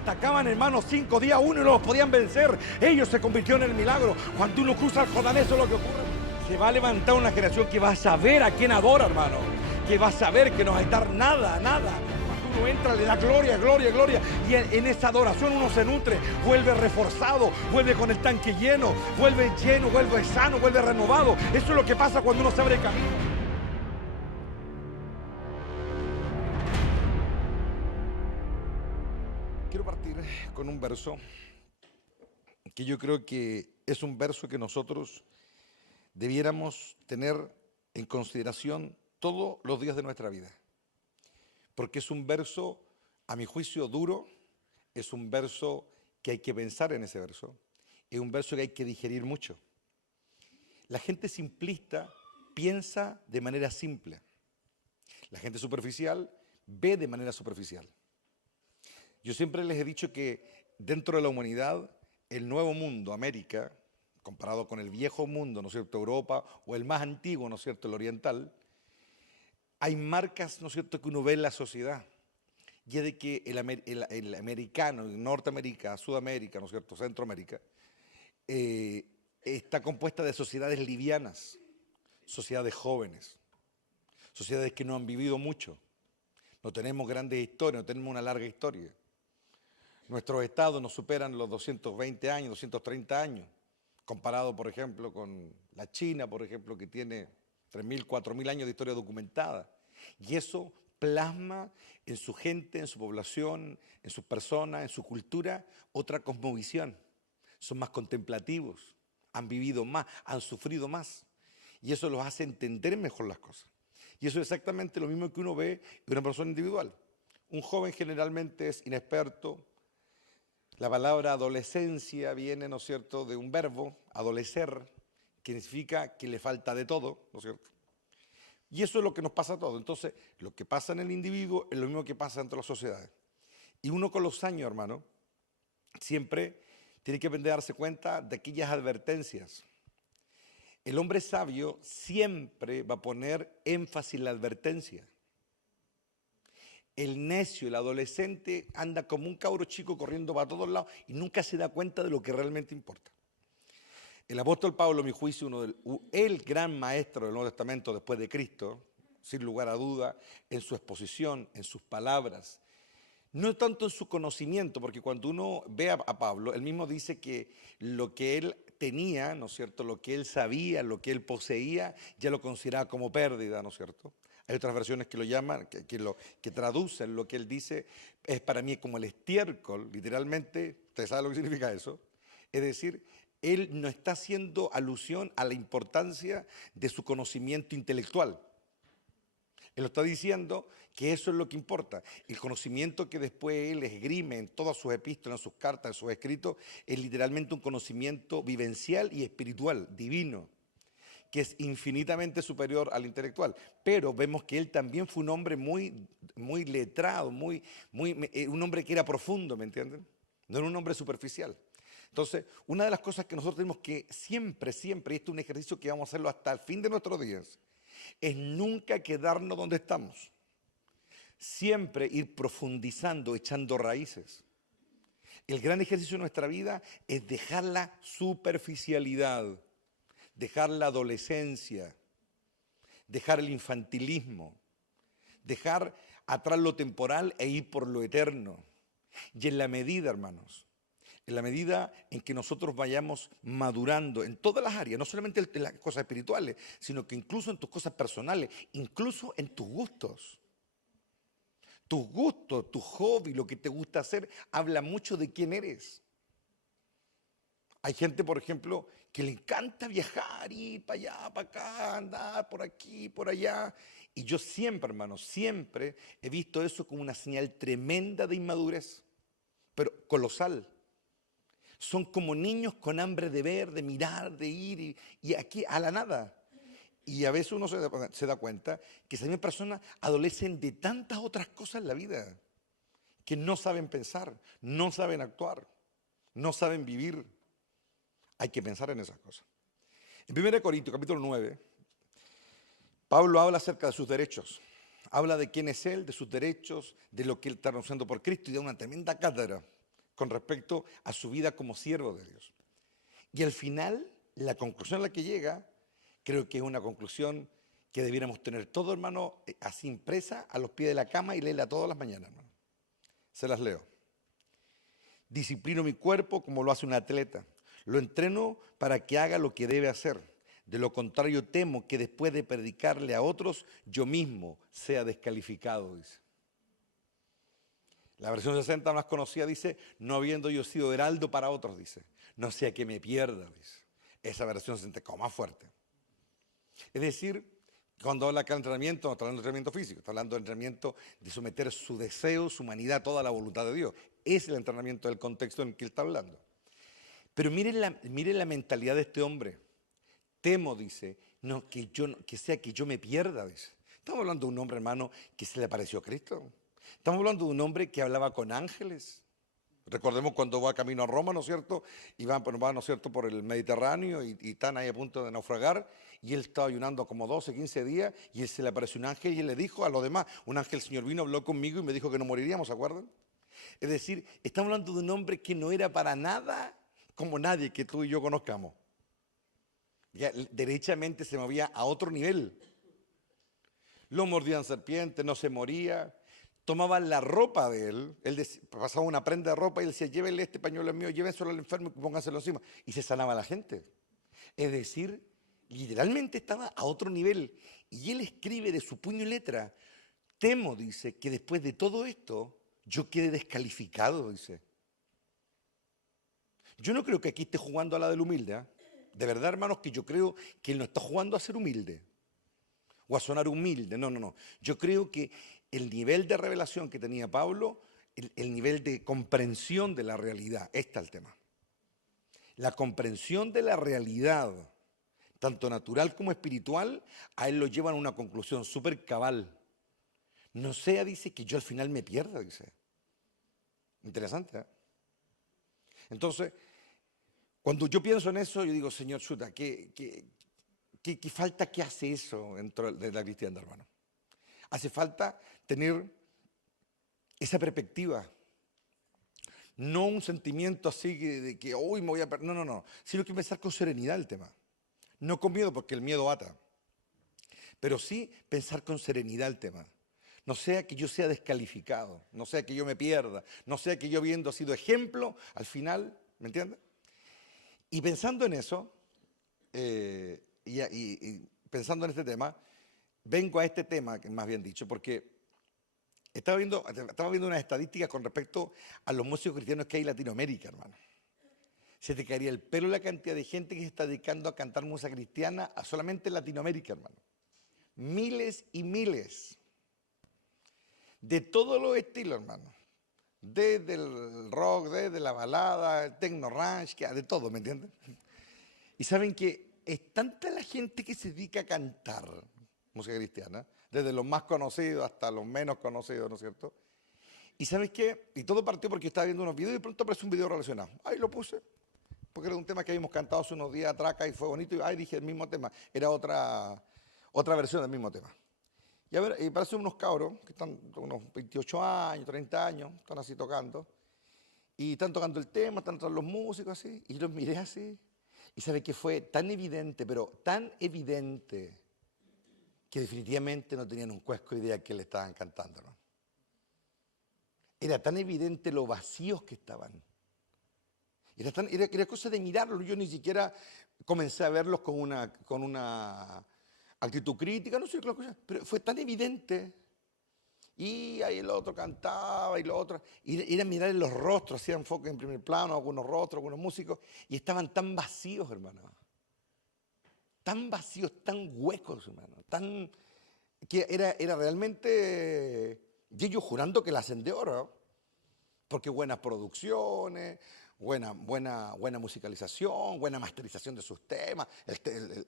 atacaban, hermanos, 5 días uno y no los podían vencer. Ellos se convirtieron en el milagro. Cuando uno cruza el Jordán, eso es lo que ocurre. Se va a levantar una generación que va a saber a quién adora, hermano. Que va a saber que no va a estar nada. Cuando uno entra, le da gloria, gloria, gloria. Y en esa adoración uno se nutre, vuelve reforzado, vuelve con el tanque lleno, vuelve sano, vuelve renovado. Eso es lo que pasa cuando uno se abre camino. Quiero partir con un verso que yo creo que es un verso que nosotros debiéramos tener en consideración todos los días de nuestra vida. Porque es un verso, a mi juicio, duro, es un verso que hay que pensar en ese verso, es un verso que hay que digerir mucho. La gente simplista piensa de manera simple. La gente superficial ve de manera superficial. Yo siempre les he dicho que dentro de la humanidad, el nuevo mundo, América, comparado con el viejo mundo, ¿no es cierto?, Europa, o el más antiguo, ¿no es cierto?, el oriental, hay marcas, ¿no es cierto?, que uno ve en la sociedad. Y es de que el americano, el Norteamérica, Sudamérica, ¿no es cierto?, Centroamérica, está compuesta de sociedades livianas, sociedades jóvenes, sociedades que no han vivido mucho. No tenemos grandes historias, no tenemos una larga historia. Nuestros estados nos superan los 220 años, 230 años, comparado, por ejemplo, con la China, por ejemplo, que tiene 3.000, 4.000 años de historia documentada. Y eso plasma en su gente, en su población, en sus personas, en su cultura, otra cosmovisión. Son más contemplativos, han vivido más, han sufrido más. Y eso los hace entender mejor las cosas. Y eso es exactamente lo mismo que uno ve en una persona individual. Un joven generalmente es inexperto. La palabra adolescencia viene, ¿no es cierto?, de un verbo, adolecer, que significa que le falta de todo, ¿no es cierto? Y eso es lo que nos pasa a todos. Entonces, lo que pasa en el individuo es lo mismo que pasa entre las sociedades. Y uno con los años, hermano, siempre tiene que aprender a darse cuenta de aquellas advertencias. El hombre sabio siempre va a poner énfasis en la advertencia. El necio, el adolescente, anda como un cabro chico corriendo para todos lados y nunca se da cuenta de lo que realmente importa. El apóstol Pablo, a mi juicio, el gran maestro del Nuevo Testamento después de Cristo, sin lugar a duda, en su exposición, en sus palabras, no tanto en su conocimiento, porque cuando uno ve a Pablo, él mismo dice que lo que él tenía, ¿no es cierto?, lo que él sabía, lo que él poseía, ya lo consideraba como pérdida, ¿no es cierto? Hay otras versiones que lo llaman, que traducen lo que él dice, es para mí como el estiércol, literalmente, ¿usted sabe lo que significa eso? Es decir, él no está haciendo alusión a la importancia de su conocimiento intelectual. Él lo está diciendo que eso es lo que importa. El conocimiento que después él esgrime en todas sus epístolas, en sus cartas, en sus escritos, es literalmente un conocimiento vivencial y espiritual, divino, que es infinitamente superior al intelectual. Pero vemos que él también fue un hombre muy letrado, un hombre que era profundo, ¿me entienden? No era un hombre superficial. Entonces, una de las cosas que nosotros tenemos que siempre, y esto es un ejercicio que vamos a hacerlo hasta el fin de nuestros días, es nunca quedarnos donde estamos. Siempre ir profundizando, echando raíces. El gran ejercicio de nuestra vida es dejar la superficialidad, dejar la adolescencia, dejar el infantilismo, dejar atrás lo temporal e ir por lo eterno. Y en la medida, hermanos, en la medida en que nosotros vayamos madurando en todas las áreas, no solamente en las cosas espirituales, sino que incluso en tus cosas personales, incluso en tus gustos. Tus gustos, tu hobby, lo que te gusta hacer, habla mucho de quién eres. Hay gente, por ejemplo, que le encanta viajar, ir para allá, para acá, andar por aquí, por allá. Y yo siempre, hermano, siempre he visto eso como una señal tremenda de inmadurez, pero colosal. Son como niños con hambre de ver, de mirar, de ir y aquí a la nada. Y a veces uno se da cuenta que esas mismas personas adolecen de tantas otras cosas en la vida que no saben pensar, no saben actuar, no saben vivir. Hay que pensar en esas cosas. En 1 Corintios, capítulo 9, Pablo habla acerca de sus derechos. Habla de quién es él, de sus derechos, de lo que él está anunciando por Cristo y da una tremenda cátedra. con respecto a su vida como siervo de Dios. Y al final, la conclusión a la que llega, creo que es una conclusión que debiéramos tener todo, hermano, así impresa a los pies de la cama y leerla todas las mañanas, hermano. Se las leo. Disciplino mi cuerpo como lo hace un atleta. Lo entreno para que haga lo que debe hacer. De lo contrario, temo que después de predicarle a otros, yo mismo sea descalificado, dice. La versión 60 más conocida dice, no habiendo yo sido heraldo para otros, dice. No sea que me pierda, dice. Esa versión 60 como más fuerte. Es decir, cuando habla acá de entrenamiento, no está hablando de entrenamiento físico, está hablando de entrenamiento de someter su deseo, su humanidad a toda la voluntad de Dios. Es el entrenamiento del contexto en el que él está hablando. Pero miren la mentalidad de este hombre. Temo, dice, no, que sea que yo me pierda, dice. Estamos hablando de un hombre, hermano, que se le apareció a Cristo. Estamos hablando de un hombre que hablaba con ángeles. Recordemos cuando va camino a Roma, ¿no es cierto? Y va, ¿no es cierto?, por el Mediterráneo y están ahí a punto de naufragar. Y él estaba ayunando como 12, 15 días y él se le apareció un ángel y él le dijo a los demás, un ángel, el Señor vino, habló conmigo y me dijo que no moriríamos, ¿se acuerdan? Es decir, estamos hablando de un hombre que no era para nada como nadie que tú y yo conozcamos. Ya, derechamente se movía a otro nivel. Lo mordían serpientes, no se moría. Tomaban la ropa de él pasaba una prenda de ropa y él decía, llévenle este pañuelo mío, llévenselo al enfermo y pónganselo encima. Y se sanaba la gente. Es decir, literalmente estaba a otro nivel. Y él escribe de su puño y letra, temo, dice, que después de todo esto yo quede descalificado, dice. Yo no creo que aquí esté jugando a la del humilde, ¿eh? De verdad, hermanos, que yo creo que él no está jugando a ser humilde o a sonar humilde. No, no, no. Yo creo que el nivel de revelación que tenía Pablo, el nivel de comprensión de la realidad, está el tema. La comprensión de la realidad, tanto natural como espiritual, a él lo llevan a una conclusión súper cabal. No sea, dice, que yo al final me pierda, dice. Interesante, ¿eh? Entonces, cuando yo pienso en eso, yo digo, Señor, chuta, ¿qué falta que hace eso dentro de la cristiandad, hermano? Hace falta tener esa perspectiva. No un sentimiento así de que hoy me voy a perder. No, no, no. Sino que pensar con serenidad el tema. No con miedo, porque el miedo ata. Pero sí pensar con serenidad el tema. No sea que yo sea descalificado, no sea que yo me pierda, no sea que yo habiendo sido ejemplo, al final, ¿me entiendes? Y pensando en eso, y pensando en este tema, vengo a este tema, más bien dicho, porque estaba viendo unas estadísticas con respecto a los músicos cristianos que hay en Latinoamérica, hermano. Se te caería el pelo la cantidad de gente que se está dedicando a cantar música cristiana solamente en Latinoamérica, hermano. Miles y miles. De todos los estilos, hermano. Desde el rock, desde la balada, el techno ranch, de todo, ¿me entiendes? Y saben que es tanta la gente que se dedica a cantar música cristiana, desde los más conocidos hasta los menos conocidos, ¿no es cierto? Y ¿sabes qué? Y todo partió porque yo estaba viendo unos videos y de pronto apareció un video relacionado. Ahí lo puse, porque era un tema que habíamos cantado hace unos días atrás y fue bonito. Y dije, el mismo tema. Era otra versión del mismo tema. Y a ver, y parecen unos cabros que están unos 28 años, 30 años, están así tocando. Y están tocando el tema, están todos los músicos así. Y los miré así. Y sabe que fue tan evidente, pero tan evidente, que definitivamente no tenían un cuesco idea que le estaban cantando, ¿no? Era tan evidente lo vacíos que estaban. Era cosa de mirarlos. Yo ni siquiera comencé a verlos con una actitud crítica, no sé qué cosa, pero fue tan evidente. Y ahí el otro cantaba y lo otro. Y era mirar en los rostros, hacía enfoque en primer plano, algunos rostros, algunos músicos, y estaban tan vacíos, hermano. Tan vacíos, tan huecos, hermano. Que era realmente. Y ellos jurando que la hacen de oro. Porque buenas producciones, buena musicalización, buena masterización de sus temas,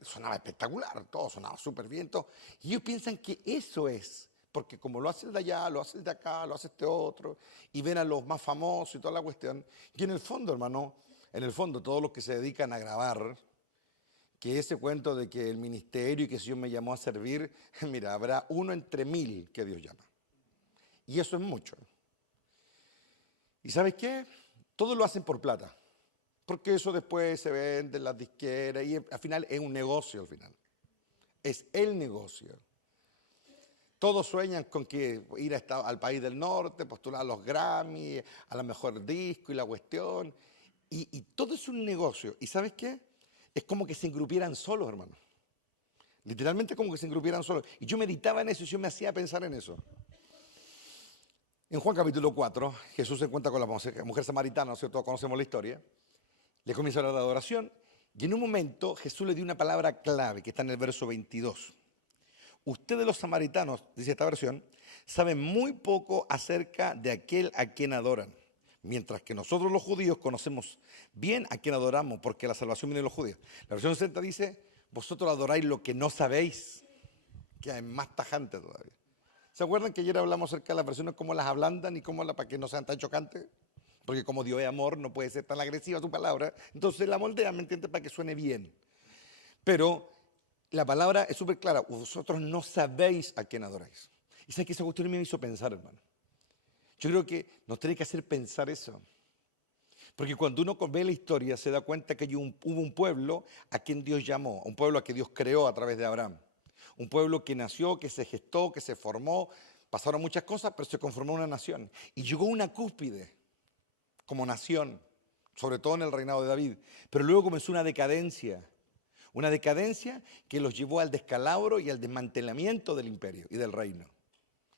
sonaba espectacular, todo sonaba súper bien, todo. Y ellos piensan que eso es, porque como lo hace el de allá, lo hace el de acá, lo hace este otro, y ven a los más famosos y toda la cuestión. Y en el fondo, hermano, todos los que se dedican a grabar, que ese cuento de que el ministerio y que si Dios me llamó a servir, mira, habrá uno entre 1000 que Dios llama. Y eso es mucho. ¿Y sabes qué? Todos lo hacen por plata, porque eso después se vende en las disqueras y al final es un negocio al final. Es el negocio. Todos sueñan con que ir al país del norte, postular a los Grammy, a la mejor disco y la cuestión. Y todo es un negocio. ¿Y sabes qué? Es como que se engrupieran solos, hermano. Literalmente como que se engrupieran solos. Y yo meditaba en eso y yo me hacía pensar en eso. En Juan capítulo 4, Jesús se encuentra con la mujer samaritana, ¿no es cierto? Todos conocemos la historia. Le comienza a hablar de adoración. Y en un momento Jesús le dio una palabra clave que está en el verso 22. Ustedes los samaritanos, dice esta versión, saben muy poco acerca de aquel a quien adoran, mientras que nosotros los judíos conocemos bien a quien adoramos, porque la salvación viene de los judíos. La versión 60 dice, vosotros adoráis lo que no sabéis, que es más tajante todavía. ¿Se acuerdan que ayer hablamos acerca de las versiones, cómo las ablandan y cómo para que no sean tan chocantes? Porque como Dios es amor, no puede ser tan agresiva su palabra. Entonces la moldean, ¿me entiendes? Para que suene bien. Pero la palabra es súper clara. Vosotros no sabéis a quién adoráis. Y sabes que esa cuestión me hizo pensar, hermano. Yo creo que nos tiene que hacer pensar eso. Porque cuando uno ve la historia se da cuenta que hubo un pueblo a quien Dios llamó, un pueblo a que Dios creó a través de Abraham. Un pueblo que nació, que se gestó, que se formó. Pasaron muchas cosas, pero se conformó una nación. Y llegó una cúspide como nación, sobre todo en el reinado de David. Pero luego comenzó una decadencia que los llevó al descalabro y al desmantelamiento del imperio y del reino.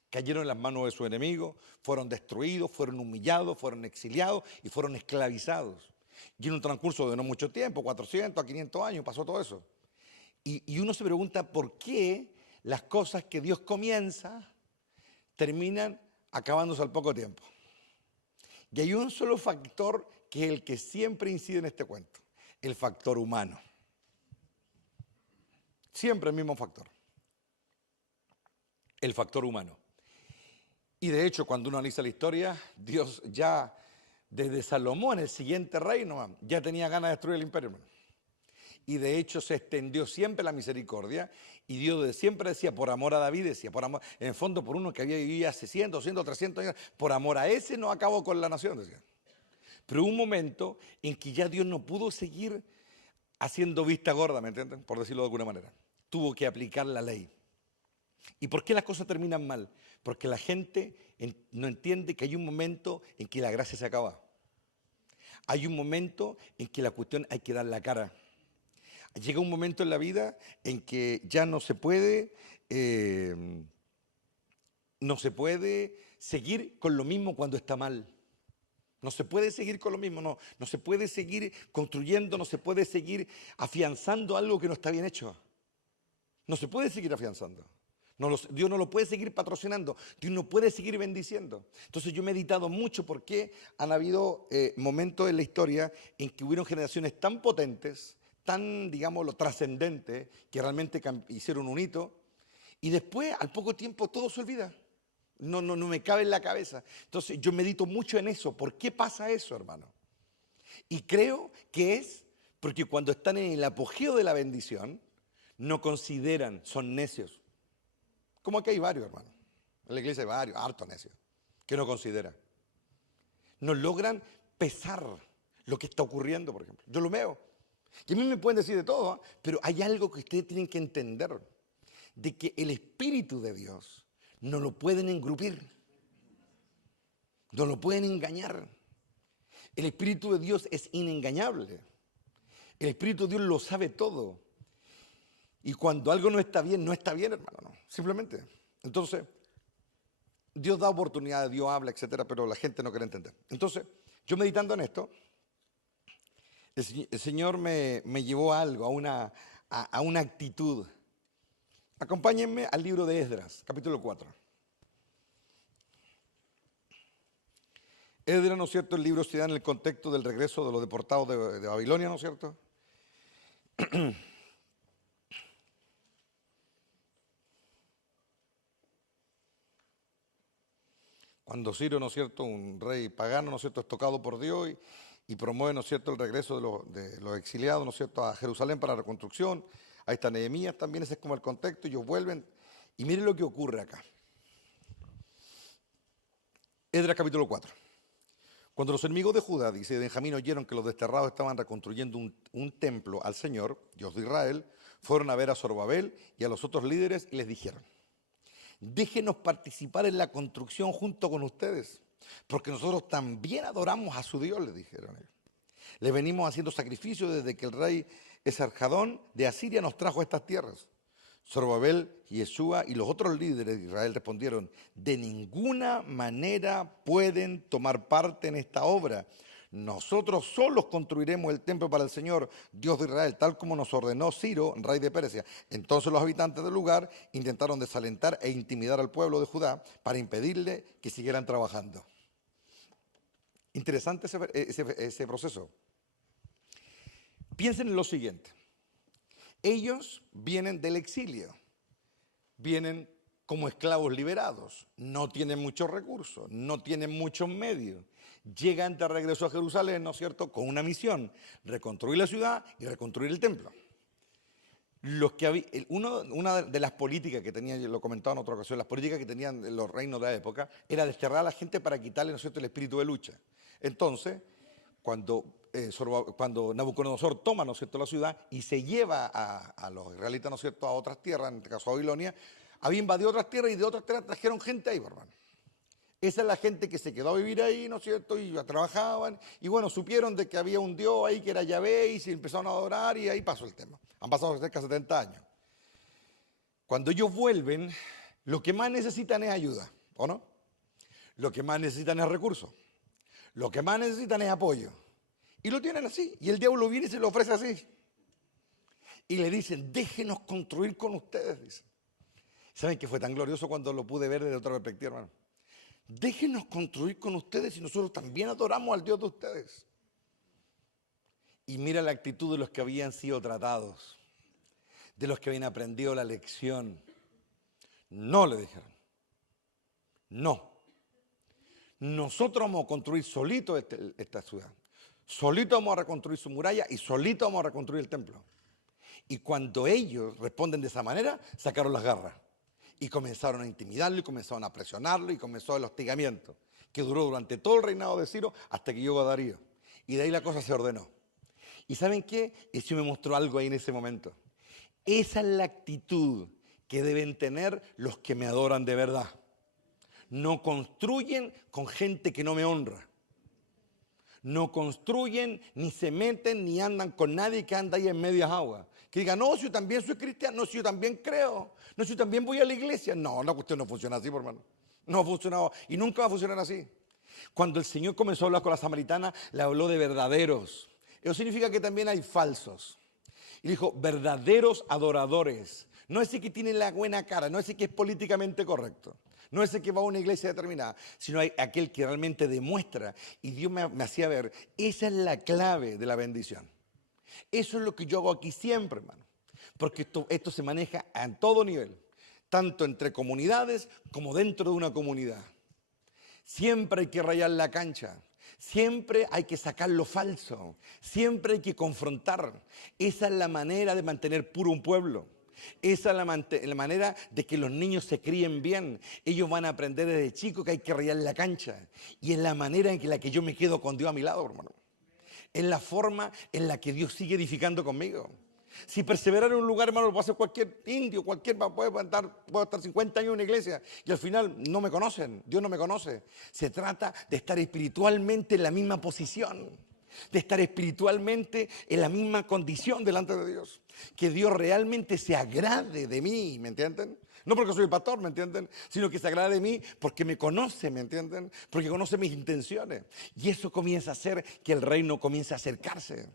Cayeron en las manos de su enemigo, fueron destruidos, fueron humillados, fueron exiliados y fueron esclavizados. Y en un transcurso de no mucho tiempo, 400 a 500 años, pasó todo eso. Y uno se pregunta por qué las cosas que Dios comienza terminan acabándose al poco tiempo. Y hay un solo factor que es el que siempre incide en este cuento, el factor humano. Siempre el mismo factor, el factor humano. Y de hecho, cuando uno analiza la historia, Dios ya desde Salomón, el siguiente reino, ya tenía ganas de destruir el imperio, hermano. Y de hecho se extendió siempre la misericordia y Dios siempre decía, por amor a David, decía, por amor, en el fondo por uno que había vivido hace 100, 200, 300 años, por amor a ese no acabó con la nación, decía. Pero hubo un momento en que ya Dios no pudo seguir haciendo vista gorda, ¿me entienden? Por decirlo de alguna manera. Tuvo que aplicar la ley. ¿Y por qué las cosas terminan mal? Porque la gente no entiende que hay un momento en que la gracia se acaba. Hay un momento en que la cuestión hay que dar la cara. Llega un momento en la vida en que ya no se puede seguir con lo mismo cuando está mal. No se puede seguir con lo mismo, no se puede seguir construyendo, no se puede seguir afianzando algo que no está bien hecho. No se puede seguir afianzando. Dios no lo puede seguir patrocinando, Dios no puede seguir bendiciendo. Entonces yo he meditado mucho por qué han habido momentos en la historia en que hubieron generaciones tan potentes, tan, digámoslo, trascendentes, que realmente hicieron un hito, y después, al poco tiempo, todo se olvida. No me cabe en la cabeza. Entonces yo medito mucho en eso. ¿Por qué pasa eso, hermano? Y creo que es porque cuando están en el apogeo de la bendición, no consideran, son necios. Como aquí hay varios, hermano. En la iglesia hay varios, hartos necios, que no consideran. No logran pesar lo que está ocurriendo, por ejemplo. Yo lo veo. Y a mí me pueden decir de todo, pero hay algo que ustedes tienen que entender, de que el Espíritu de Dios no lo pueden engrupir, no lo pueden engañar. El Espíritu de Dios es inengañable. El Espíritu de Dios lo sabe todo. Y cuando algo no está bien, hermano, no, simplemente. Entonces, Dios da oportunidades, Dios habla, etcétera, pero la gente no quiere entender. Entonces, yo meditando en esto, el Señor me llevó a algo, a una actitud. Acompáñenme al libro de Esdras, capítulo 4. Esdras, ¿no es cierto? El libro se da en el contexto del regreso de los deportados de Babilonia, ¿no es cierto? Cuando Ciro, ¿no es cierto?, un rey pagano, ¿no es cierto?, es tocado por Dios y promueve, ¿no es cierto?, el regreso de los exiliados, ¿no es cierto?, a Jerusalén para la reconstrucción. Ahí está Nehemías también, ese es como el contexto, ellos vuelven. Y miren lo que ocurre acá. Esdras capítulo 4. Cuando los enemigos de Judá, dice Benjamín, oyeron que los desterrados estaban reconstruyendo un templo al Señor, Dios de Israel, fueron a ver a Zorobabel y a los otros líderes y les dijeron: déjenos participar en la construcción junto con ustedes, porque nosotros también adoramos a su Dios, les dijeron ellos. Le venimos haciendo sacrificios desde que el rey Esarhadón de Asiria nos trajo a estas tierras. Zorobabel, Yeshua y los otros líderes de Israel respondieron: de ninguna manera pueden tomar parte en esta obra. Nosotros solos construiremos el templo para el Señor, Dios de Israel, tal como nos ordenó Ciro, rey de Persia. Entonces los habitantes del lugar intentaron desalentar e intimidar al pueblo de Judá para impedirle que siguieran trabajando. Interesante ese proceso. Piensen en lo siguiente. Ellos vienen del exilio, vienen como esclavos liberados, no tienen muchos recursos, no tienen muchos medios. Llegan de regreso a Jerusalén, ¿no es cierto?, con una misión: reconstruir la ciudad y reconstruir el templo. Una de las políticas que tenían, yo lo comentaba en otra ocasión, las políticas que tenían los reinos de la época era desterrar a la gente para quitarle, ¿no es cierto?, el espíritu de lucha. Entonces, cuando Nabucodonosor toma, ¿no es cierto?, la ciudad y se lleva a los israelitas, ¿no es cierto?, a otras tierras, en este caso a Babilonia, había invadido otras tierras y de otras tierras trajeron gente ahí, hermano. Esa es la gente que se quedó a vivir ahí, ¿no es cierto?, y trabajaban, y bueno, supieron de que había un Dios ahí que era Yahvé y se empezaron a adorar y ahí pasó el tema. Han pasado cerca de 70 años. Cuando ellos vuelven, lo que más necesitan es ayuda, ¿o no? Lo que más necesitan es recursos. Lo que más necesitan es apoyo. Y lo tienen así. Y el diablo viene y se lo ofrece así. Y le dicen: déjenos construir con ustedes, dicen. ¿Saben que fue tan glorioso cuando lo pude ver desde otra perspectiva, hermano? Déjenos construir con ustedes y nosotros también adoramos al Dios de ustedes. Y mira la actitud de los que habían sido tratados, de los que habían aprendido la lección. No, le dijeron. No. Nosotros vamos a construir solito esta ciudad. Solito vamos a reconstruir su muralla y solito vamos a reconstruir el templo. Y cuando ellos responden de esa manera, sacaron las garras. Y comenzaron a intimidarlo, y comenzaron a presionarlo, y comenzó el hostigamiento, que duró durante todo el reinado de Ciro hasta que llegó a Darío. Y de ahí la cosa se ordenó. ¿Y saben qué? Eso me mostró algo ahí en ese momento. Esa es la actitud que deben tener los que me adoran de verdad. No construyen con gente que no me honra. No construyen, ni se meten, ni andan con nadie que anda ahí en medias aguas. Que diga: no, si yo también soy cristiano, no, si yo también creo, no, si yo también voy a la iglesia. No, la cuestión no funciona así, hermano. No ha funcionado y nunca va a funcionar así. Cuando el Señor comenzó a hablar con la samaritana, le habló de verdaderos. Eso significa que también hay falsos. Y dijo: verdaderos adoradores. No ese que tiene la buena cara, no ese que es políticamente correcto, no ese que va a una iglesia determinada, sino hay aquel que realmente demuestra. Y Dios me hacía ver, esa es la clave de la bendición. Eso es lo que yo hago aquí siempre, hermano. Porque esto se maneja a todo nivel, tanto entre comunidades como dentro de una comunidad. Siempre hay que rayar la cancha. Siempre hay que sacar lo falso. Siempre hay que confrontar. Esa es la manera de mantener puro un pueblo. Esa es la manera de que los niños se críen bien. Ellos van a aprender desde chicos que hay que rayar la cancha. Y es la manera en la que yo me quedo con Dios a mi lado, hermano. Es la forma en la que Dios sigue edificando conmigo. Si perseverar en un lugar, hermano, lo puede hacer cualquier indio, puede estar 50 años en una iglesia y al final no me conocen, Dios no me conoce. Se trata de estar espiritualmente en la misma posición, de estar espiritualmente en la misma condición delante de Dios. Que Dios realmente se agrade de mí, ¿me entienden? No porque soy pastor, ¿me entienden? Sino que se agrade de mí porque me conoce, ¿me entienden? Porque conoce mis intenciones. Y eso comienza a hacer que el reino comience a acercarse.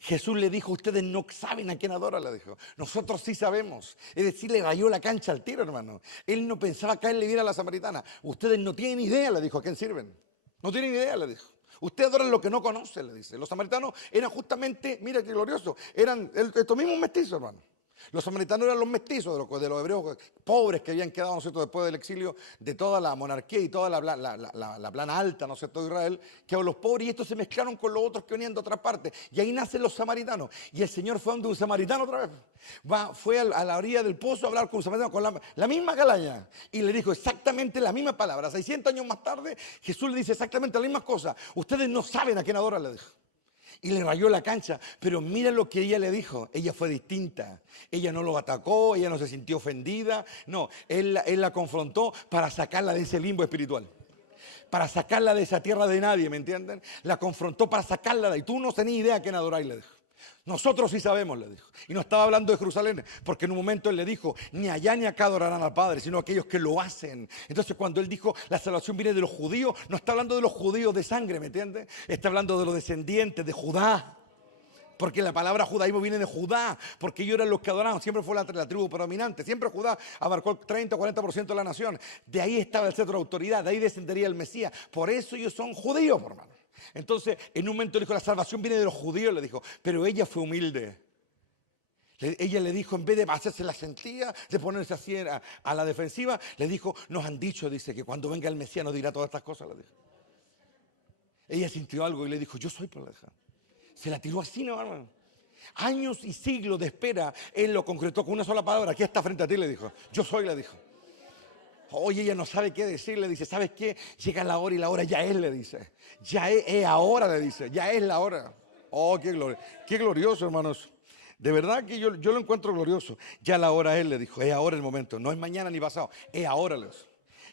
Jesús le dijo: ustedes no saben a quién adora, le dijo. Nosotros sí sabemos. Es decir, le rayó la cancha al tiro, hermano. Él no pensaba caerle bien a la samaritana. Ustedes no tienen idea, le dijo, a quién sirven. No tienen idea, le dijo. Ustedes adoran lo que no conocen, le dice. Los samaritanos eran justamente, mira qué glorioso, eran estos mismos mestizos, hermano. Los samaritanos eran los mestizos de los hebreos pobres que habían quedado, ¿no es cierto?, después del exilio de toda la monarquía y toda la plana alta, ¿no es cierto?, de Israel, que eran los pobres, y estos se mezclaron con los otros que venían de otras partes. Y ahí nacen los samaritanos. Y el Señor fue donde un samaritano otra vez. Fue a la orilla del pozo a hablar con un samaritano con la misma calaña. Y le dijo exactamente la misma palabra. 600 años más tarde, Jesús le dice exactamente las mismas cosas. Ustedes no saben a quién adoran, le dijo. Y le rayó la cancha, pero mira lo que ella le dijo. Ella fue distinta. Ella no lo atacó, ella no se sintió ofendida. No, él la confrontó para sacarla de ese limbo espiritual. Para sacarla de esa tierra de nadie, ¿me entienden? La confrontó para sacarla de ahí. Tú no tenías idea a quién adorar, le dijo. Nosotros sí sabemos, le dijo. Y no estaba hablando de Jerusalén, porque en un momento él le dijo, ni allá ni acá adorarán al Padre, sino aquellos que lo hacen. Entonces cuando él dijo, la salvación viene de los judíos, no está hablando de los judíos de sangre, ¿me entiendes? Está hablando de los descendientes de Judá. Porque la palabra judaísmo viene de Judá, porque ellos eran los que adoraban, siempre fue la tribu predominante, siempre Judá abarcó el 30 o 40% de la nación. De ahí estaba el centro de autoridad, de ahí descendería el Mesías. Por eso ellos son judíos, hermano. Entonces, en un momento le dijo, la salvación viene de los judíos, le dijo, pero ella fue humilde. Ella le dijo, en vez de hacerse la sentía, de ponerse así a la defensiva, le dijo, nos han dicho, dice, que cuando venga el Mesías nos dirá todas estas cosas, le dijo. Ella sintió algo y le dijo, yo soy por la hija. Se la tiró así, ¿no, hermano? Años y siglos de espera, él lo concretó con una sola palabra, aquí está frente a ti, le dijo, yo soy, le dijo. Oye, ella no sabe qué decir, le dice, ¿sabes qué? Llega la hora y la hora ya es, le dice. Ya es ahora, le dice, ya es la hora. Oh, qué glorioso, hermanos. De verdad que yo lo encuentro glorioso. Ya la hora es, le dijo, es ahora el momento. No es mañana ni pasado, es ahora, le dijo.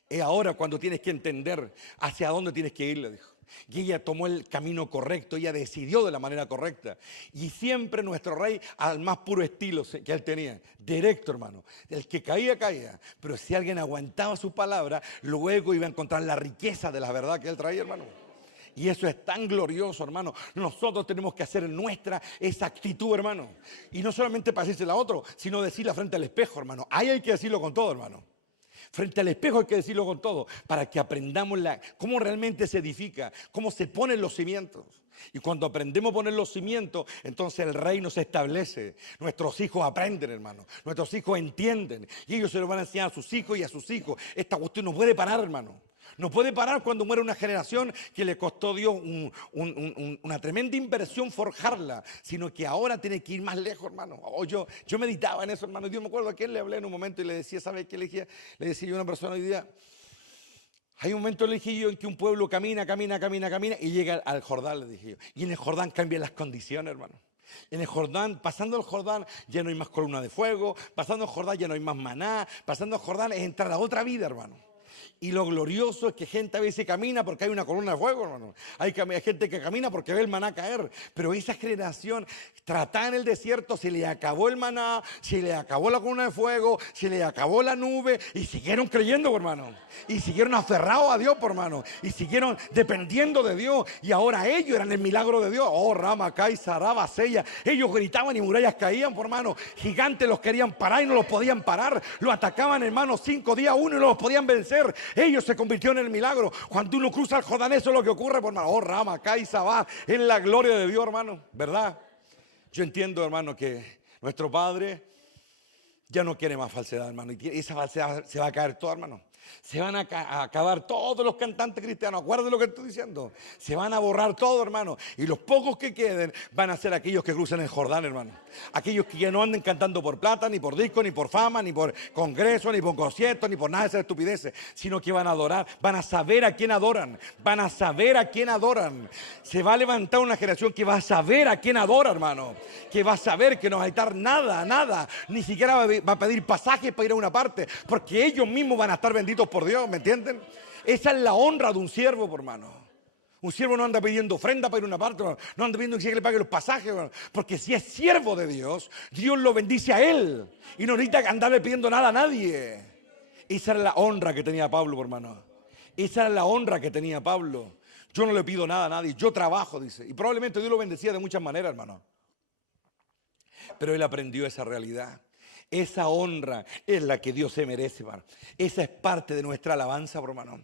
Es ahora cuando tienes que entender hacia dónde tienes que ir, le dijo. Y ella tomó el camino correcto, ella decidió de la manera correcta. Y siempre nuestro rey al más puro estilo que él tenía, directo, hermano. El que caía, caía. Pero si alguien aguantaba su palabra, luego iba a encontrar la riqueza de la verdad que él traía, hermano. Y eso es tan glorioso, hermano. Nosotros tenemos que hacer nuestra esa actitud, hermano. Y no solamente para decírsela a otro, sino decirla frente al espejo, hermano. Ahí hay que decirlo con todo, hermano. Frente al espejo hay que decirlo con todo, para que aprendamos cómo realmente se edifica, cómo se ponen los cimientos. Y cuando aprendemos a poner los cimientos, entonces el reino se establece. Nuestros hijos aprenden, hermano. Nuestros hijos entienden. Y ellos se lo van a enseñar a sus hijos y a sus hijos. Esta cuestión no puede parar, hermano. No puede parar cuando muere una generación que le costó a Dios una tremenda inversión forjarla, sino que ahora tiene que ir más lejos, hermano. Yo meditaba en eso, hermano. Yo me acuerdo a quién le hablé en un momento y le decía, ¿sabes qué? Le decía yo a una persona hoy día, hay un momento, le dije yo, en que un pueblo camina y llega al Jordán, le dije yo. Y en el Jordán cambian las condiciones, hermano. En el Jordán, pasando el Jordán, ya no hay más columna de fuego, pasando el Jordán ya no hay más maná, pasando el Jordán es entrar a otra vida, hermano. Y lo glorioso es que gente a veces camina porque hay una columna de fuego, hermano. Hay gente que camina porque ve el maná caer. Pero esa generación tratada en el desierto, se le acabó el maná, se le acabó la columna de fuego, se le acabó la nube y siguieron creyendo, hermano. Y siguieron aferrados a Dios, hermano. Y siguieron dependiendo de Dios. Y ahora ellos eran el milagro de Dios. Oh, Rama, Kaisa, Raba, Sella. Ellos gritaban y murallas caían, por hermano. Gigantes los querían parar y no los podían parar. Los atacaban, hermano, 5 días, 1 y no los podían vencer. Ellos se convirtieron en el milagro. Cuando uno cruza el Jordán, eso es lo que ocurre, por hermano. Oh, Rama, Kaisa, va en la gloria de Dios, hermano. ¿Verdad? Yo entiendo, hermano, que nuestro Padre ya no quiere más falsedad, hermano. Y esa falsedad se va a caer toda, hermano. Se van a acabar todos los cantantes cristianos. Acuérdate lo que estoy diciendo. Se van a borrar todo, hermano. Y los pocos que queden van a ser aquellos que crucen el Jordán, hermano. Aquellos que ya no anden cantando por plata, ni por disco, ni por fama, ni por congreso, ni por conciertos, ni por nada de esas estupideces. Sino que van a adorar, van a saber a quién adoran. Van a saber a quién adoran. Se va a levantar una generación que va a saber a quién adora, hermano. Que va a saber que no va a estar nada. Ni siquiera va a pedir pasajes para ir a una parte. Porque ellos mismos van a estar benditos por Dios, ¿me entienden? Esa es la honra de un siervo, por hermano. Un siervo no anda pidiendo ofrenda para ir a una parte, no anda pidiendo que le pague los pasajes, porque si es siervo de Dios, Dios lo bendice a él y no necesita andarle pidiendo nada a nadie. Esa era la honra que tenía Pablo, por hermano. Esa era la honra que tenía Pablo. Yo no le pido nada a nadie, yo trabajo, dice. Y probablemente Dios lo bendecía de muchas maneras, hermano. Pero él aprendió esa realidad. Esa honra es la que Dios se merece, hermano. Esa es parte de nuestra alabanza, hermano.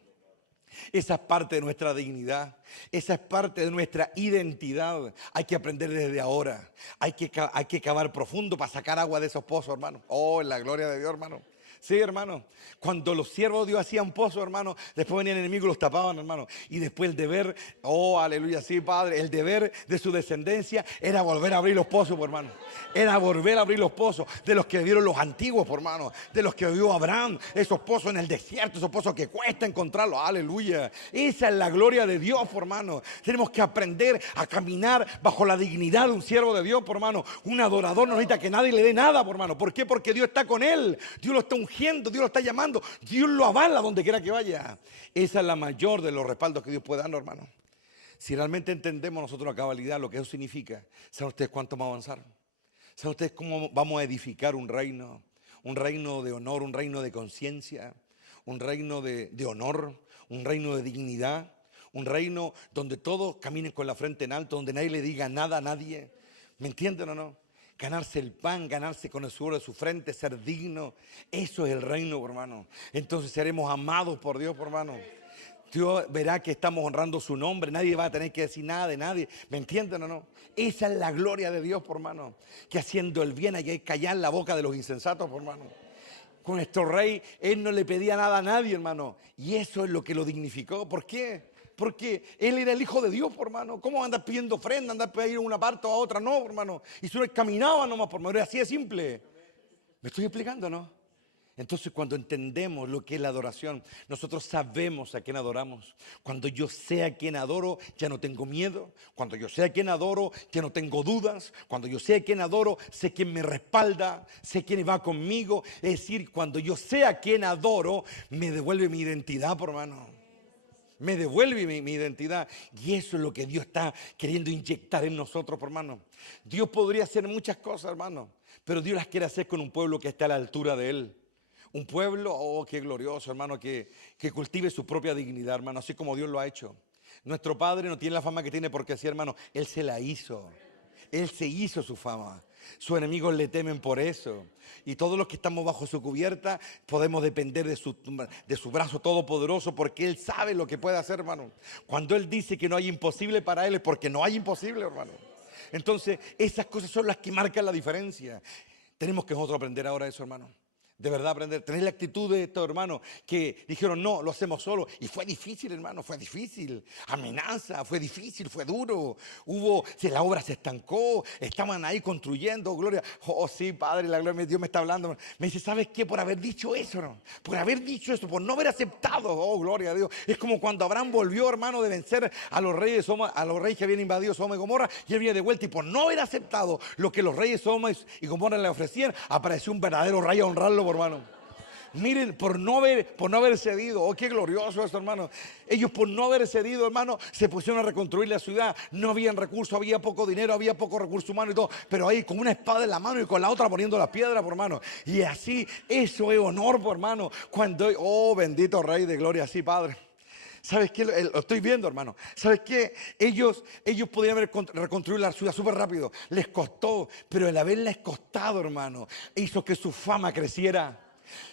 Esa es parte de nuestra dignidad. Esa es parte de nuestra identidad. Hay que aprender desde ahora. Hay que cavar profundo para sacar agua de esos pozos, hermano. Oh, en la gloria de Dios, hermano. Sí, hermano. Cuando los siervos de Dios hacían pozos, hermano, después venían enemigos y los tapaban, hermano. Y después el deber, oh, aleluya, sí, Padre, el deber de su descendencia era volver a abrir los pozos, hermano. Era volver a abrir los pozos de los que vieron los antiguos, hermano. De los que vio Abraham, esos pozos en el desierto, esos pozos que cuesta encontrarlos, aleluya. Esa es la gloria de Dios, hermano. Tenemos que aprender a caminar bajo la dignidad de un siervo de Dios, hermano. Un adorador no necesita que nadie le dé nada, hermano. ¿Por qué? Porque Dios está con él. Dios lo está ungiendo, Dios lo está llamando. Dios lo avala donde quiera que vaya. Esa es la mayor de los respaldos que Dios puede darnos, hermano. Si realmente entendemos nosotros la cabalidad, lo que eso significa, ¿saben ustedes cuánto vamos a avanzar? ¿Saben ustedes cómo vamos a edificar un reino? Un reino de honor, un reino de conciencia, un reino de honor, un reino de dignidad, un reino donde todos caminen con la frente en alto, donde nadie le diga nada a nadie. ¿Me entienden o no? Ganarse el pan, ganarse con el sudor de su frente, ser digno. Eso es el reino, hermano. Entonces seremos amados por Dios, hermano. Dios verá que estamos honrando su nombre. Nadie va a tener que decir nada de nadie. ¿Me entienden o no? Esa es la gloria de Dios, hermano. Que haciendo el bien hay que callar la boca de los insensatos, hermano. Con nuestro rey, él no le pedía nada a nadie, hermano. Y eso es lo que lo dignificó. ¿Por qué? Porque él era el hijo de Dios, hermano. ¿Cómo andar pidiendo ofrenda, andar pidiendo una parte o a otra? No, hermano. Y solo caminaba nomás, por hermano. Era así de simple. ¿Me estoy explicando, no? Entonces, cuando entendemos lo que es la adoración, nosotros sabemos a quién adoramos. Cuando yo sé a quién adoro, ya no tengo miedo. Cuando yo sé a quién adoro, ya no tengo dudas. Cuando yo sé a quién adoro, sé quién me respalda, sé quién va conmigo. Es decir, cuando yo sé a quién adoro, me devuelve mi identidad, por hermano. Me devuelve mi identidad. Y eso es lo que Dios está queriendo inyectar en nosotros, por hermano. Dios podría hacer muchas cosas, hermano, pero Dios las quiere hacer con un pueblo que esté a la altura de Él. Un pueblo, oh, qué glorioso, hermano, que cultive su propia dignidad, hermano, así como Dios lo ha hecho. Nuestro Padre no tiene la fama que tiene porque sí, hermano, Él se la hizo. Él se hizo su fama. Sus enemigos le temen por eso. Y todos los que estamos bajo su cubierta podemos depender de su brazo todopoderoso, porque Él sabe lo que puede hacer, hermano. Cuando Él dice que no hay imposible para Él, es porque no hay imposible, hermano. Entonces, esas cosas son las que marcan la diferencia. Tenemos que nosotros aprender ahora eso, hermano. De verdad aprender, tener la actitud de estos hermanos que dijeron no, lo hacemos solo. Y fue difícil, hermano, fue difícil. Amenaza, fue difícil, fue duro. La obra se estancó, estaban ahí construyendo, gloria. Oh sí, Padre, la gloria de Dios me está hablando. Me dice, ¿sabes qué? Por haber dicho eso, ¿no? Por haber dicho eso, por no haber aceptado, oh gloria a Dios. Es como cuando Abraham volvió, hermano, de vencer a los reyes que habían invadido Sodoma y Gomorra, y él venía de vuelta, y por no haber aceptado lo que los reyes Sodoma y Gomorra le ofrecían, apareció un verdadero rey a honrarlo, hermano. Miren, por no haber cedido, oh qué glorioso esto, hermano. Ellos por no haber cedido, hermano, se pusieron a reconstruir la ciudad. No habían recursos, había poco dinero, había poco recurso humano y todo, pero ahí con una espada en la mano y con la otra poniendo las piedras, por hermano. Y así, eso es honor, por hermano. Cuando, oh bendito Rey de gloria, así, Padre. ¿Sabes qué? Lo estoy viendo, hermano. ¿Sabes qué? Ellos podían haber reconstruido la ciudad súper rápido. Les costó, pero el haberles costado, hermano, hizo que su fama creciera.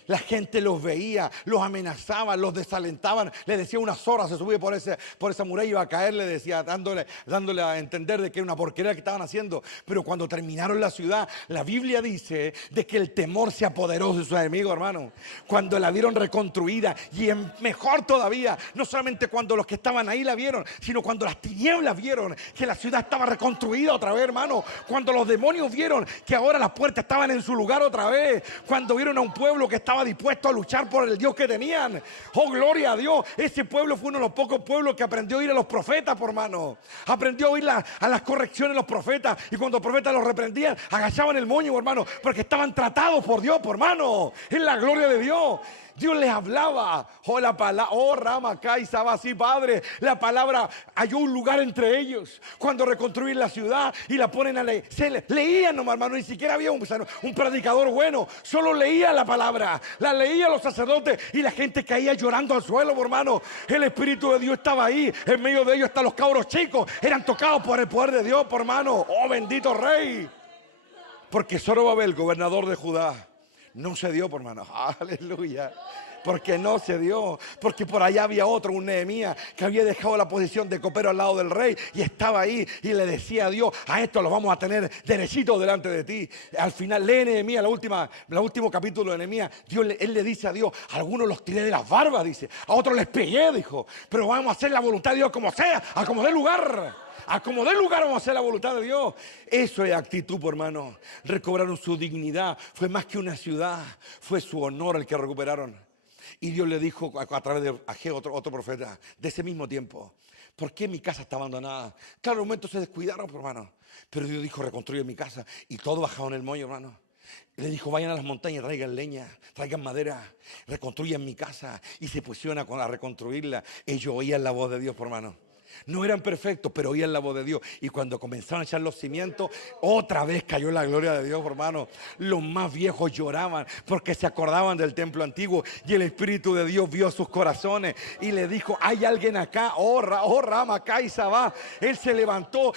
La gente los veía, los amenazaban, los desalentaban. Le decía una zorra, se subía por esa muralla y iba a caer, le decía, dándole a entender de que era una porquería que estaban haciendo. Pero cuando terminaron la ciudad, la Biblia dice de que el temor se apoderó de sus enemigos, hermano. Cuando la vieron reconstruida, y mejor todavía, no solamente cuando los que estaban ahí la vieron, sino cuando las tinieblas vieron que la ciudad estaba reconstruida otra vez, hermano. Cuando los demonios vieron que ahora las puertas estaban en su lugar otra vez. Cuando vieron a un pueblo que estaba dispuesto a luchar por el Dios que tenían. Oh, gloria a Dios. Ese pueblo fue uno de los pocos pueblos que aprendió a oír a los profetas, por hermano. Aprendió a oír a las correcciones de los profetas. Y cuando los profetas los reprendían, agachaban el moño, por hermano, porque estaban tratados por Dios, por hermano. Es la gloria de Dios. Dios les hablaba. Oh, la palabra, oh, Rama, Kaisaba, así, Padre. La palabra halló un lugar entre ellos. Cuando reconstruyen la ciudad y la ponen a leer. Leían nomás, hermano. Ni siquiera había un predicador bueno. Solo leía la palabra. La leían los sacerdotes y la gente caía llorando al suelo, hermano. El Espíritu de Dios estaba ahí. En medio de ellos hasta los cabros chicos eran tocados por el poder de Dios, por hermano. Oh, bendito Rey. Porque Zorobabel, gobernador de Judá, no cedió, por hermano. Aleluya. Porque no se dio. Porque por allá había otro, un Nehemías, que había dejado la posición de copero al lado del rey y estaba ahí y le decía a Dios: a esto lo vamos a tener derechito delante de ti. Al final lee Nehemías, el último capítulo de Nehemías. Él le dice a Dios: a algunos los tiré de las barbas, dice, a otros les pegué, dijo, pero vamos a hacer la voluntad de Dios como sea, a como dé lugar. A como dé lugar vamos a hacer la voluntad de Dios. Eso es actitud, hermano. Recobraron su dignidad. Fue más que una ciudad, fue su honor el que recuperaron. Y Dios le dijo a través de Ageo, otro profeta, de ese mismo tiempo: ¿por qué mi casa está abandonada? Claro, en un momento se descuidaron, hermano. Pero Dios dijo: reconstruye mi casa. Y todo bajaron el mollo, hermano. Le dijo: vayan a las montañas, traigan leña, traigan madera, reconstruyan mi casa. Y se pusieron a reconstruirla. Ellos oían la voz de Dios, hermano. No eran perfectos, pero oían la voz de Dios. Y cuando comenzaron a echar los cimientos, otra vez cayó la gloria de Dios, hermano. Los más viejos lloraban porque se acordaban del templo antiguo. Y el Espíritu de Dios vio sus corazones y le dijo: hay alguien acá, oh Rama, acá y Sabá. Él se levantó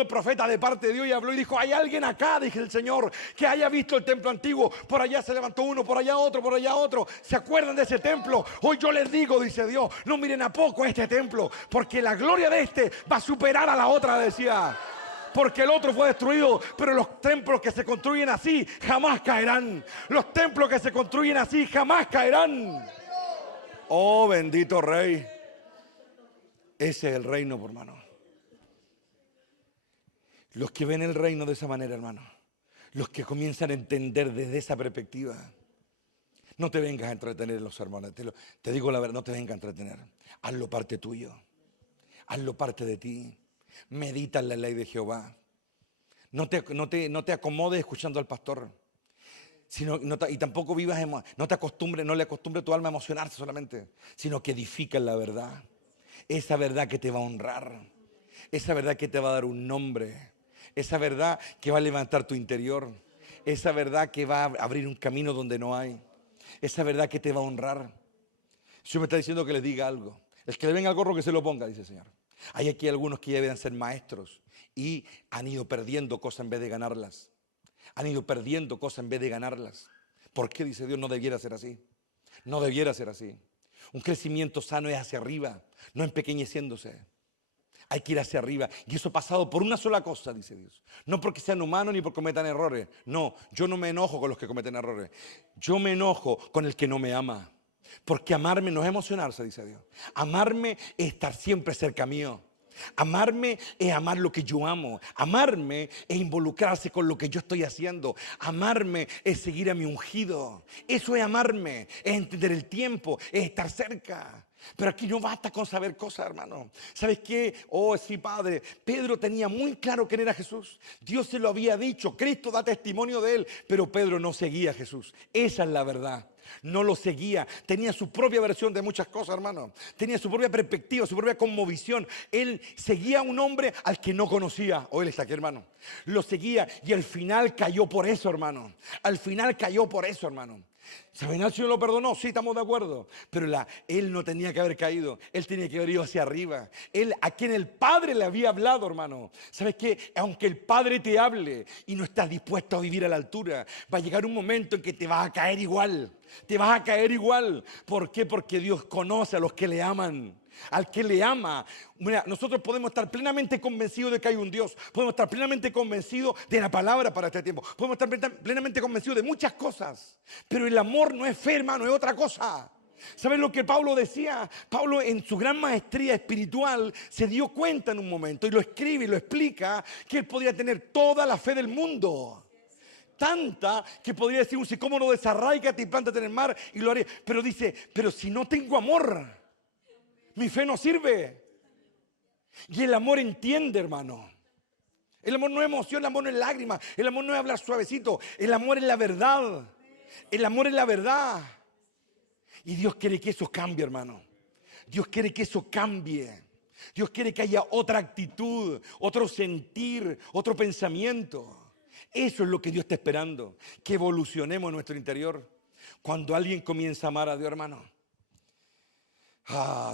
el profeta de parte de Dios y habló y dijo: hay alguien acá, dije el Señor, que haya visto el templo antiguo. Por allá se levantó uno, por allá otro, por allá otro. ¿Se acuerdan de ese templo? Hoy yo les digo, dice Dios, no miren a poco este templo, porque la gloria de este va a superar a la otra, decía. Porque el otro fue destruido, pero los templos que se construyen así jamás caerán. Los templos que se construyen así jamás caerán. Oh, bendito Rey. Ese es el reino, hermano. Los que ven el reino de esa manera, hermano, los que comienzan a entender desde esa perspectiva. No te vengas a entretener en los sermones. Te digo la verdad, no te vengas a entretener. Hazlo parte tuyo. Hazlo parte de ti. Medita en la ley de Jehová. No te acomodes escuchando al pastor. Y tampoco vivas, no le acostumbres tu alma a emocionarse solamente, sino que edifica en la verdad. Esa verdad que te va a honrar. Esa verdad que te va a dar un nombre. Esa verdad que va a levantar tu interior. Esa verdad que va a abrir un camino donde no hay. Esa verdad que te va a honrar. Dios me está diciendo que les diga algo. El que le venga al gorro que se lo ponga, dice el Señor. Hay aquí algunos que ya deben ser maestros y han ido perdiendo cosas en vez de ganarlas. Han ido perdiendo cosas en vez de ganarlas. ¿Por qué? Dice Dios, no debiera ser así. No debiera ser así. Un crecimiento sano es hacia arriba, no empequeñeciéndose. Hay que ir hacia arriba. Y eso pasado por una sola cosa, dice Dios. No porque sean humanos ni porque cometan errores. No, yo no me enojo con los que cometen errores. Yo me enojo con el que no me ama. Porque amarme no es emocionarse, dice Dios. Amarme es estar siempre cerca mío. Amarme es amar lo que yo amo. Amarme es involucrarse con lo que yo estoy haciendo. Amarme es seguir a mi ungido. Eso es amarme, es entender el tiempo, es estar cerca. Pero aquí no basta con saber cosas, hermano. ¿Sabes qué? Oh, sí, Padre. Pedro tenía muy claro quién era Jesús. Dios se lo había dicho. Cristo da testimonio de él. Pero Pedro no seguía a Jesús. Esa es la verdad. No lo seguía. Tenía su propia versión de muchas cosas, hermano. Tenía su propia perspectiva, su propia cosmovisión. Él seguía a un hombre al que no conocía. Hoy él está aquí, hermano. Lo seguía y al final cayó por eso, hermano. Al final cayó por eso, hermano. ¿Saben? El Señor lo perdonó, sí, estamos de acuerdo. Pero él no tenía que haber caído. Él tenía que haber ido hacia arriba. Él, a quien el Padre le había hablado, hermano. ¿Sabes qué? Aunque el Padre te hable y no estás dispuesto a vivir a la altura, va a llegar un momento en que te vas a caer igual. Te vas a caer igual. ¿Por qué? Porque Dios conoce a los que le aman. Al que le ama. Mira, nosotros podemos estar plenamente convencidos de que hay un Dios. Podemos estar plenamente convencidos de la palabra para este tiempo. Podemos estar plenamente convencidos de muchas cosas. Pero el amor no es fe, hermano, es otra cosa. ¿Sabes lo que Pablo decía? Pablo, en su gran maestría espiritual, se dio cuenta en un momento y lo escribe y lo explica, que él podía tener toda la fe del mundo. Tanta que podría decir un sicómoro: desarráigate y plántate en el mar y lo haré. Pero dice: pero si no tengo amor, mi fe no sirve. Y el amor entiende, hermano. El amor no es emoción, el amor no es lágrima, el amor no es hablar suavecito, el amor es la verdad. El amor es la verdad. Y Dios quiere que eso cambie, hermano. Dios quiere que eso cambie. Dios quiere que haya otra actitud, otro sentir, otro pensamiento. Eso es lo que Dios está esperando, que evolucionemos en nuestro interior. Cuando alguien comienza a amar a Dios, hermano,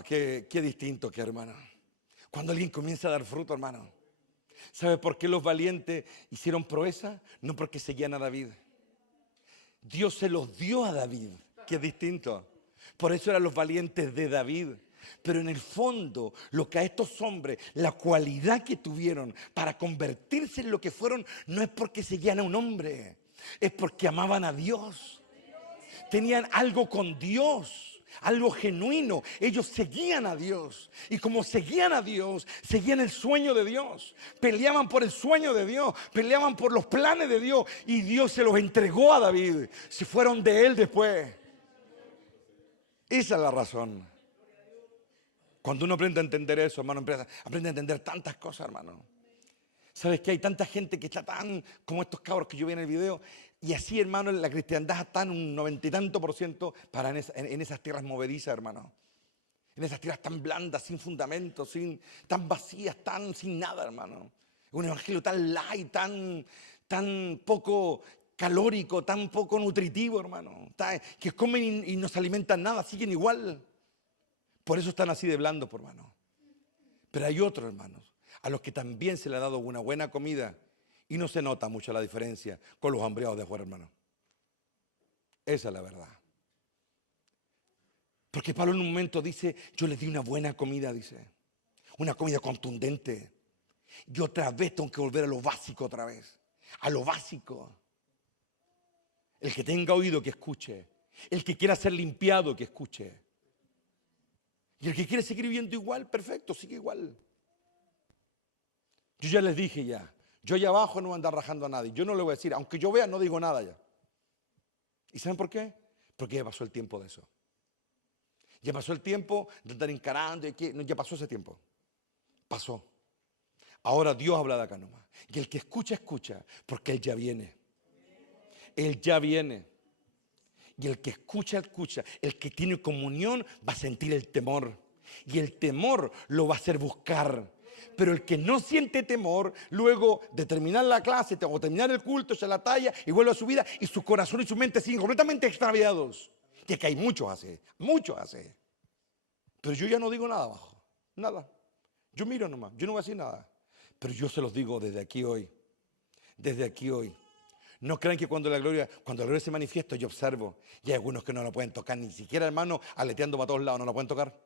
qué distinto que, hermano. Cuando alguien comienza a dar fruto, hermano. ¿Sabe por qué los valientes hicieron proeza? No porque seguían a David. Dios se los dio a David, que es distinto. Por eso eran los valientes de David. Pero en el fondo, lo que a estos hombres, la cualidad que tuvieron para convertirse en lo que fueron, no es porque seguían a un hombre, es porque amaban a Dios. Tenían algo con Dios, algo genuino. Ellos seguían a Dios. Y como seguían a Dios, seguían el sueño de Dios. Peleaban por el sueño de Dios, peleaban por los planes de Dios. Y Dios se los entregó a David. Se fueron de él después. Esa es la razón. Cuando uno aprende a entender eso, hermano, aprende a entender tantas cosas, hermano. ¿Sabes que hay tanta gente que está tan como estos cabros que yo vi en el video? Y así, hermano, la cristiandad está en un 90 y tanto % para en esas tierras movedizas, hermano. En esas tierras tan blandas, sin fundamento, tan vacías, sin nada, hermano. Un evangelio tan light, tan poco calórico, tan poco nutritivo, hermano. Que comen y no se alimentan nada, siguen igual. Por eso están así de blandos, hermano. Pero hay otros, hermanos, a los que también se le ha dado una buena comida y no se nota mucho la diferencia con los hambriados de afuera, hermano. Esa es la verdad. Porque Pablo en un momento dice, yo les di una buena comida, dice. Una comida contundente. Y otra vez tengo que volver a lo básico otra vez. A lo básico. El que tenga oído que escuche. El que quiera ser limpiado que escuche. Y el que quiere seguir viviendo igual, perfecto, sigue igual. Yo ya les dije ya, yo allá abajo no voy a andar rajando a nadie. Yo no le voy a decir, aunque yo vea, no digo nada ya. ¿Y saben por qué? Porque ya pasó el tiempo de eso. Ya pasó el tiempo de estar encarando, ya pasó ese tiempo. Pasó. Ahora Dios habla de acá nomás. Y el que escucha, escucha, porque Él ya viene. Él ya viene. Y el que escucha, escucha. El que tiene comunión va a sentir el temor. Y el temor lo va a hacer buscar. Pero el que no siente temor, luego de terminar la clase o terminar el culto, echa la talla y vuelve a su vida y su corazón y su mente siguen completamente extraviados. Y es que hay muchos así. Pero yo ya no digo nada abajo. Nada. Yo miro nomás. Yo no voy a decir nada. Pero yo se los digo desde aquí hoy. Desde aquí hoy. No crean que cuando la gloria se manifiesta yo observo. Y hay algunos que no lo pueden tocar, ni siquiera, hermano, aleteando para todos lados, no lo pueden tocar.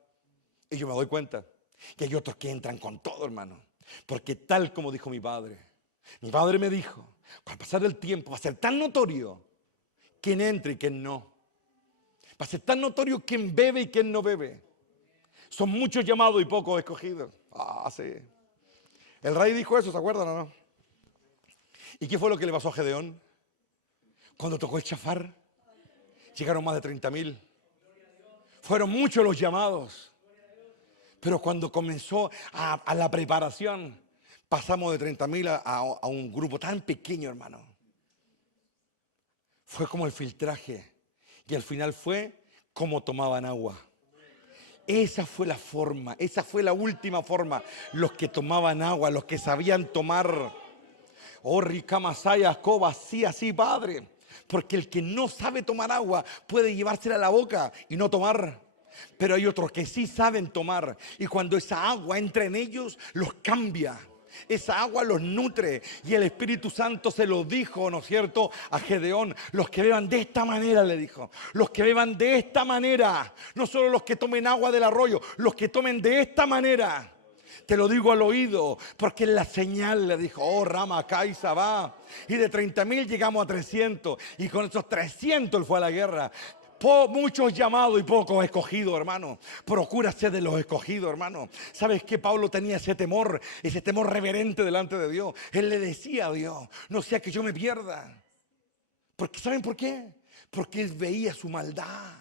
Y yo me doy cuenta. Y hay otros que entran con todo, hermano. Porque tal como dijo mi padre me dijo, al pasar el tiempo va a ser tan notorio quién entra y quién no. Va a ser tan notorio quién bebe y quién no bebe. Son muchos llamados y pocos escogidos. Sí. El rey dijo eso, ¿se acuerdan o no? ¿Y qué fue lo que le pasó a Gedeón? Cuando tocó el chafar, llegaron más de 30,000. Fueron muchos los llamados. Pero cuando comenzó a la preparación, pasamos de 30,000 a un grupo tan pequeño, hermano. Fue como el filtraje. Y al final fue como tomaban agua. Esa fue la forma, esa fue la última forma. Los que tomaban agua, los que sabían tomar. Oh, ricamasaya, escoba, así, Padre. Porque el que no sabe tomar agua puede llevársela a la boca y no tomar. Pero hay otros que sí saben tomar. Y cuando esa agua entra en ellos, los cambia. Esa agua los nutre. Y el Espíritu Santo se lo dijo, ¿no es cierto?, a Gedeón. Los que beban de esta manera, le dijo. Los que beban de esta manera. No solo los que tomen agua del arroyo, los que tomen de esta manera. Te lo digo al oído, porque en la señal le dijo, oh, Rama, Kaisa, va. Y de 30,000 llegamos a 300. Y con esos 300 él fue a la guerra. Muchos llamados y pocos escogidos, hermano. Procura ser de los escogidos, hermano. ¿Sabes qué? Pablo tenía ese temor reverente delante de Dios. Él le decía a Dios, no sea que yo me pierda. Porque, ¿saben por qué? Porque él veía su maldad.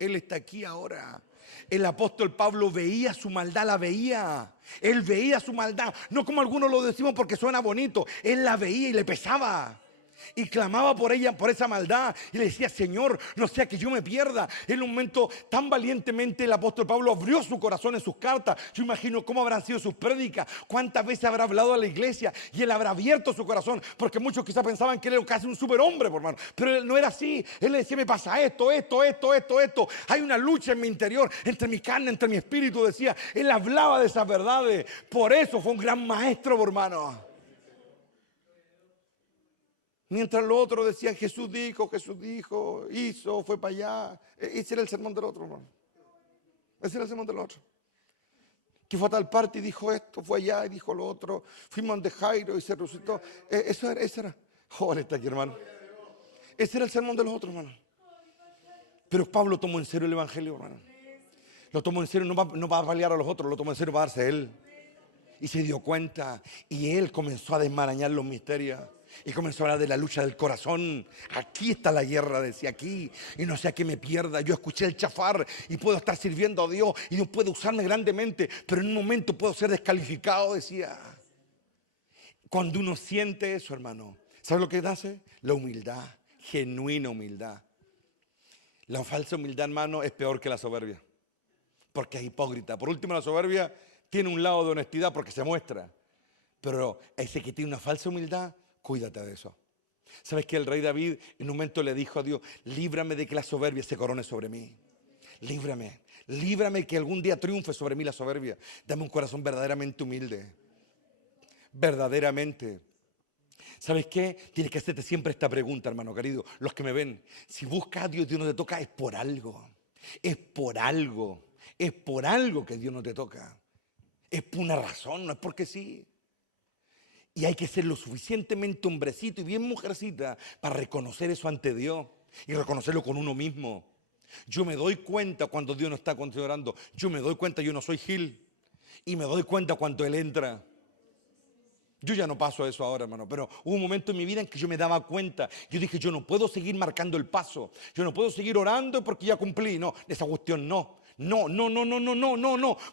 Él está aquí ahora. El apóstol Pablo veía su maldad, la veía. Él veía su maldad. No como algunos lo decimos porque suena bonito. Él la veía y le pesaba. Y clamaba por ella, por esa maldad. Y le decía, Señor, no sea que yo me pierda. En un momento tan valientemente el apóstol Pablo abrió su corazón en sus cartas. Yo imagino cómo habrán sido sus prédicas. Cuántas veces habrá hablado a la iglesia. Y él habrá abierto su corazón. Porque muchos quizás pensaban que él era casi un superhombre, por hermano. Pero él no era así. Él le decía, me pasa esto. Hay una lucha en mi interior, entre mi carne, entre mi espíritu. Decía, él hablaba de esas verdades. Por eso fue un gran maestro, por hermano. Mientras los otros decían, Jesús dijo, hizo, fue para allá. Ese era el sermón del otro, hermano. Ese era el sermón del otro. Que fue a tal parte y dijo esto, fue allá y dijo lo otro. Fuimos de Jairo y se resucitó. Eso era. Joder, está aquí, hermano. Ese era el sermón de los otros, hermano. Pero Pablo tomó en serio el evangelio, hermano. Lo tomó en serio, no va a paliar a los otros, lo tomó en serio para darse a él. Y se dio cuenta y él comenzó a desmarañar los misterios. Y comenzó a hablar de la lucha del corazón. Aquí está la guerra, decía, aquí. Y no sea que me pierda. Yo escuché el chafar y puedo estar sirviendo a Dios. Y Dios puede usarme grandemente. Pero en un momento puedo ser descalificado, decía. Cuando uno siente eso, hermano, ¿sabe lo que hace? La humildad, genuina humildad. La falsa humildad, hermano, es peor que la soberbia. Porque es hipócrita. Por último, la soberbia tiene un lado de honestidad porque se muestra. Pero ese que tiene una falsa humildad, cuídate de eso. ¿Sabes que el rey David en un momento le dijo a Dios, líbrame de que la soberbia se corone sobre mí? Líbrame que algún día triunfe sobre mí la soberbia. Dame un corazón verdaderamente humilde. Verdaderamente. ¿Sabes qué? Tienes que hacerte siempre esta pregunta, hermano querido. Los que me ven, si buscas a Dios, Dios no te toca, es por algo. Es por algo. Es por algo que Dios no te toca. Es por una razón, no es porque sí. Y hay que ser lo suficientemente hombrecito y bien mujercita para reconocer eso ante Dios y reconocerlo con uno mismo. Yo me doy cuenta cuando Dios no está considerando. Yo me doy cuenta, yo no soy Gil. Y me doy cuenta cuando Él entra. Yo ya no paso eso ahora, hermano, pero hubo un momento en mi vida en que yo me daba cuenta. Yo dije, yo no puedo seguir marcando el paso. Yo no puedo seguir orando porque ya cumplí. No, esa cuestión no. No,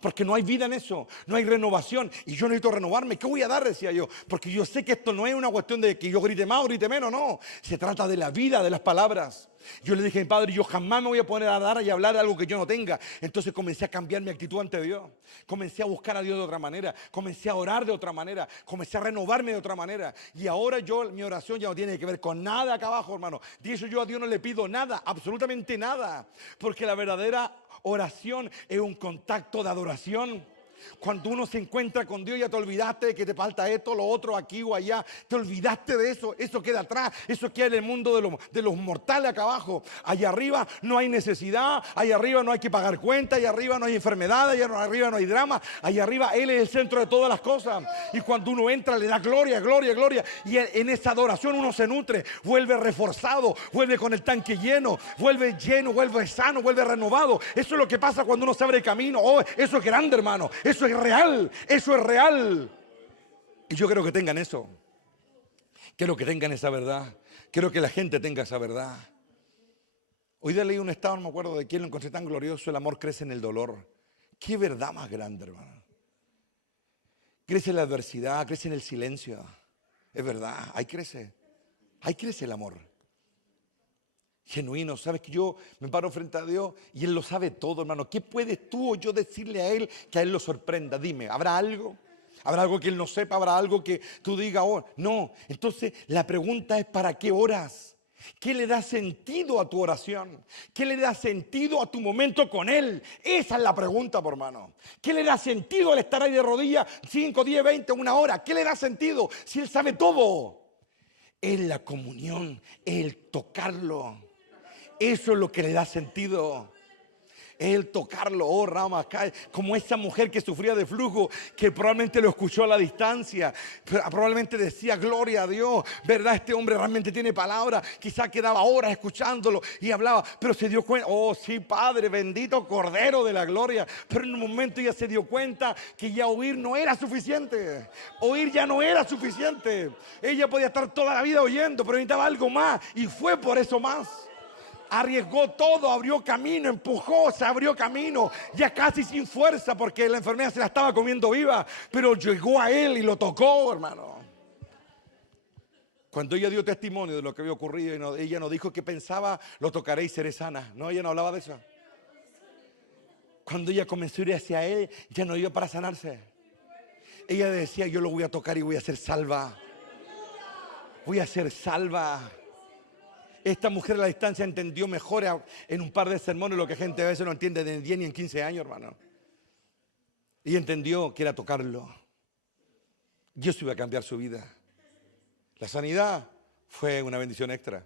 porque no hay vida en eso, no hay renovación y yo necesito renovarme. ¿Qué voy a dar? Decía yo, porque yo sé que esto no es una cuestión de que yo grite más o grite menos, no, se trata de la vida, de las palabras. Yo le dije a mi padre, yo jamás me voy a poner a dar y hablar de algo que yo no tenga. Entonces comencé a cambiar mi actitud ante Dios, comencé a buscar a Dios de otra manera, comencé a orar de otra manera, comencé a renovarme de otra manera. Y ahora mi oración ya no tiene que ver con nada acá abajo, hermano. De eso yo a Dios no le pido nada, absolutamente nada, porque la verdadera oración es un contacto de adoración. Cuando uno se encuentra con Dios, ya te olvidaste de que te falta esto, lo otro, aquí o allá. Te olvidaste de eso, eso queda atrás, eso queda en el mundo de los mortales acá abajo. Allá arriba no hay necesidad, allá arriba no hay que pagar cuentas, allá arriba no hay enfermedad, allá arriba no hay drama, allá arriba Él es el centro de todas las cosas. Y cuando uno entra le da gloria, gloria, gloria. Y en esa adoración uno se nutre, vuelve reforzado, vuelve con el tanque lleno, vuelve sano, vuelve renovado. Eso es lo que pasa cuando uno se abre camino. Oh, eso es grande, hermano. Eso es real, eso es real. Y yo quiero que tengan eso. Quiero que tengan esa verdad. Quiero que la gente tenga esa verdad. Hoy día leí un estado, no me acuerdo de quién, lo encontré tan glorioso: el amor crece en el dolor. Qué verdad más grande, hermano. Crece en la adversidad, crece en el silencio. Es verdad, ahí crece el amor. Genuino, sabes que yo me paro frente a Dios y Él lo sabe todo, hermano. ¿Qué puedes tú o yo decirle a Él que a Él lo sorprenda? Dime, ¿habrá algo? ¿Habrá algo que Él no sepa? ¿Habrá algo que tú digas? Oh, no. Entonces la pregunta es, ¿para qué oras? ¿Qué le da sentido a tu oración? ¿Qué le da sentido a tu momento con Él? Esa es la pregunta, por hermano. ¿Qué le da sentido al estar ahí de rodillas 5, 10, 20, una hora? ¿Qué le da sentido si Él sabe todo? Es la comunión, el tocarlo. Eso es lo que le da sentido. El tocarlo, oh Rama, como esa mujer que sufría de flujo, que probablemente lo escuchó a la distancia, probablemente decía, gloria a Dios, verdad, este hombre realmente tiene palabra. Quizá quedaba horas escuchándolo y hablaba, pero se dio cuenta, oh sí, Padre, bendito Cordero de la gloria. Pero en un momento ella se dio cuenta que ya oír no era suficiente. Oír ya no era suficiente. Ella podía estar toda la vida oyendo, pero necesitaba algo más, y fue por eso más. Arriesgó todo, abrió camino, empujó, se abrió camino, ya casi sin fuerza porque la enfermedad se la estaba comiendo viva, pero llegó a Él y lo tocó, hermano. Cuando ella dio testimonio de lo que había ocurrido, ella no dijo que pensaba, lo tocaré y seré sana. No, ella no hablaba de eso. Cuando ella comenzó a ir hacia Él, ya no iba para sanarse. Ella decía, yo lo voy a tocar y voy a ser salva. Voy a ser salva. Esta mujer a la distancia entendió mejor en un par de sermones lo que gente a veces no entiende ni en 10 ni en 15 años, hermano. Y entendió que era tocarlo. Y eso iba a cambiar su vida. La sanidad, Fue una bendición extra.